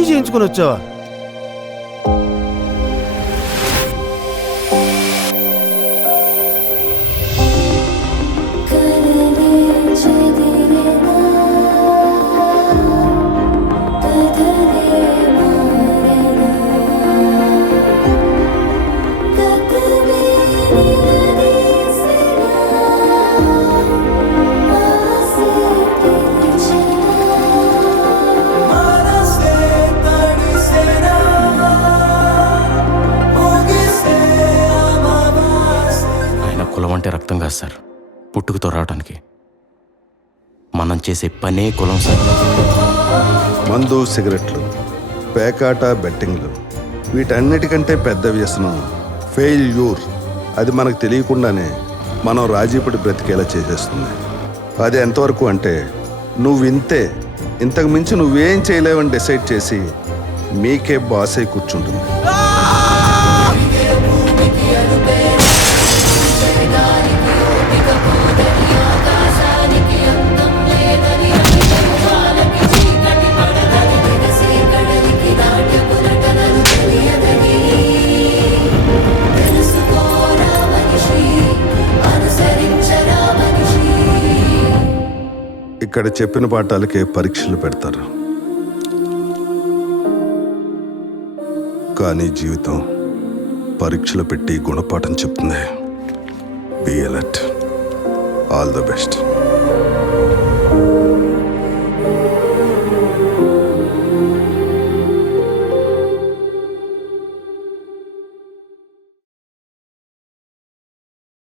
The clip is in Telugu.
డ్యూటీ చేయించుకొని వచ్చావా? కులం అంటే రక్తం కాదు సార్, పుట్టుకతో రావడానికి. మనం చేసే పనే కులం సార్. మందు, సిగరెట్లు, పేకాట, బెట్టింగ్లు, వీటన్నిటికంటే పెద్ద వ్యసనం ఫెయిల్యూర్. అది మనకు తెలియకుండానే మనం రాజీపడి బ్రతికేలా చేసేస్తుంది. అది ఎంతవరకు అంటే నువ్వు ఇంతే, ఇంతకు మించి నువ్వేం చేయలేవని డిసైడ్ చేసి మీకే బాస్ అయి కూర్చుంటుంది. ఇక్కడ చెప్పిన పాఠాలకే పరీక్షలు పెడతారు, కానీ జీవితం పరీక్షలు పెట్టి గుణపాఠం చెప్తుంది. Be alert. All the best.